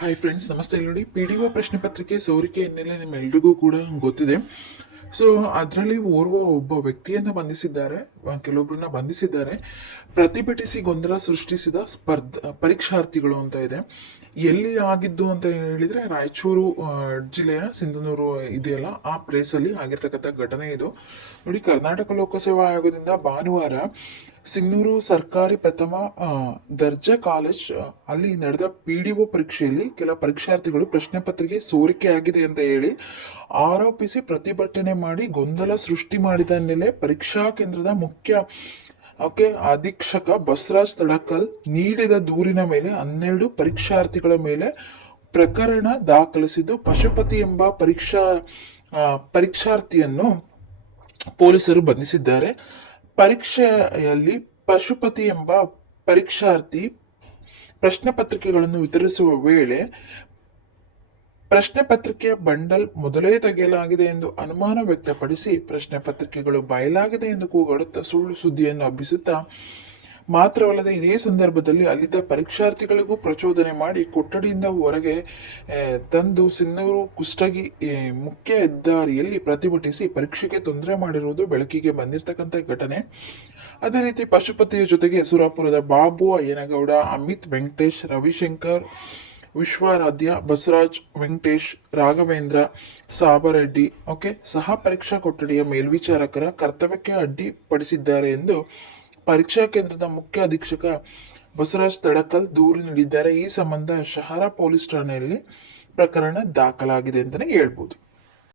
Hi friends ನಮಸ್ತೆ. ನೋಡಿ P D O ಪ್ರಶ್ನೆ ಪತ್ರಿಕೆ ಸೋರಿಕೆ ಹಿನ್ನೆಲೆ ನಿಮ್ಮೆಲ್ರಿಗೂ ಕೂಡ ಗೊತ್ತಿದೆ. ಸೊ ಅದರಲ್ಲಿ ಓರ್ವ ಒಬ್ಬ ವ್ಯಕ್ತಿಯನ್ನು ಬಂಧಿಸಿದ್ದಾರೆ. ಕೆಲವೊಬ್ಬರನ್ನ ಬಂಧಿಸಿದ್ದಾರೆ. ಪ್ರತಿಭಟಿಸಿ ಗೊಂದಲ ಸೃಷ್ಟಿಸಿದ ಸ್ಪರ್ಧ ಪರೀಕ್ಷಾರ್ಥಿಗಳು ಅಂತ ಇದೆ. ಎಲ್ಲಿ ಆಗಿದ್ದು ಅಂತ ಹೇಳಿದರೆ, ರಾಯಚೂರು ಜಿಲ್ಲೆಯ ಸಿಂಧನೂರು ಇದೆಯಲ್ಲ, ಆ ಪ್ಲೇಸಲ್ಲಿ ಆಗಿರ್ತಕ್ಕಂಥ ಘಟನೆ ಇದು. ನೋಡಿ, ಕರ್ನಾಟಕ ಲೋಕಸೇವಾ ಆಯೋಗದಿಂದ ಭಾನುವಾರ ಸಿಂಧೂರು ಸರ್ಕಾರಿ ಪ್ರಥಮ ದರ್ಜೆ ಕಾಲೇಜ್ ಅಲ್ಲಿ ನಡೆದ ಪಿ ಡಿ ಒ ಪರೀಕ್ಷೆಯಲ್ಲಿ ಕೆಲ ಪರೀಕ್ಷಾರ್ಥಿಗಳು ಪ್ರಶ್ನೆ ಪತ್ರಿಕೆ ಸೋರಿಕೆಯಾಗಿದೆ ಅಂತ ಹೇಳಿ ಆರೋಪಿಸಿ ಪ್ರತಿಭಟನೆ ಮಾಡಿ ಗೊಂದಲ ಸೃಷ್ಟಿ ಮಾಡಿದ ಹಿನ್ನೆಲೆ ಪರೀಕ್ಷಾ ಕೇಂದ್ರದ ಮುಖ್ಯ, ಓಕೆ, ಅಧೀಕ್ಷಕ ಬಸವರಾಜ್ ತಡಕಲ್ ನೀಡಿದ ದೂರಿನ ಮೇಲೆ ಹನ್ನೆರಡು ಪರೀಕ್ಷಾರ್ಥಿಗಳ ಮೇಲೆ ಪ್ರಕರಣ ದಾಖಲಿಸಿದ್ದು, ಪಶುಪತಿ ಎಂಬ ಪರೀಕ್ಷಾ ಪರೀಕ್ಷಾರ್ಥಿಯನ್ನು ಪೊಲೀಸರು ಬಂಧಿಸಿದ್ದಾರೆ. ಪರೀಕ್ಷೆಯಲ್ಲಿ ಪಶುಪತಿ ಎಂಬ ಪರೀಕ್ಷಾರ್ಥಿ ಪ್ರಶ್ನೆ ಪತ್ರಿಕೆಗಳನ್ನು ವಿತರಿಸುವ ವೇಳೆ ಪ್ರಶ್ನೆ ಪತ್ರಿಕೆಯ ಬಂಡಲ್ ಮೊದಲೇ ತೆಗೆಯಲಾಗಿದೆ ಎಂದು ಅನುಮಾನ ವ್ಯಕ್ತಪಡಿಸಿ ಪ್ರಶ್ನೆ ಪತ್ರಿಕೆಗಳು ಬಯಲಾಗಿದೆ ಎಂದು ಕೂಗಾಡುತ್ತಾ ಸುಳ್ಳು ಸುದ್ದಿಯನ್ನು ಹಬ್ಬಿಸುತ್ತಾ ಮಾತ್ರವಲ್ಲದೆ ಇದೇ ಸಂದರ್ಭದಲ್ಲಿ ಅಲ್ಲಿದ್ದ ಪರೀಕ್ಷಾರ್ಥಿಗಳಿಗೂ ಪ್ರಚೋದನೆ ಮಾಡಿ ಕೊಠಡಿಯಿಂದ ಹೊರಗೆ ತಂದು ಸಿನ್ನೂರು ಕುಷ್ಟಗಿ ಮುಖ್ಯ ಹೆದ್ದಾರಿಯಲ್ಲಿ ಪ್ರತಿಭಟಿಸಿ ಪರೀಕ್ಷೆಗೆ ತೊಂದರೆ ಮಾಡಿರುವುದು ಬೆಳಕಿಗೆ ಬಂದಿರತಕ್ಕಂಥ ಘಟನೆ. ಅದೇ ರೀತಿ ಪಶುಪತಿಯ ಜೊತೆಗೆ ಸುರಾಪುರದ ಬಾಬು, ಅಯ್ಯನಗೌಡ, ಅಮಿತ್ ವೆಂಕಟೇಶ್, ರವಿಶಂಕರ್, ವಿಶ್ವಾರಾಧ್ಯ, ಬಸವರಾಜ್ ವೆಂಕಟೇಶ್, ರಾಘವೇಂದ್ರ, ಸಾಬರೆಡ್ಡಿ, ಓಕೆ, ಸಹ ಪರೀಕ್ಷಾ ಕೊಠಡಿಯ ಮೇಲ್ವಿಚಾರಕರ ಕರ್ತವ್ಯಕ್ಕೆ ಅಡ್ಡಿಪಡಿಸಿದ್ದಾರೆ ಎಂದು ಪರೀಕ್ಷಾ ಕೇಂದ್ರದ ಮುಖ್ಯ ಅಧೀಕ್ಷಕ ಬಸವರಾಜ್ ತಡಕಲ್ ದೂರು ನೀಡಿದ್ದಾರೆ. ಈ ಸಂಬಂಧ ಶಹರ ಪೊಲೀಸ್ ಠಾಣೆಯಲ್ಲಿ ಪ್ರಕರಣ ದಾಖಲಾಗಿದೆ ಅಂತಲೇ ಹೇಳ್ಬೋದು.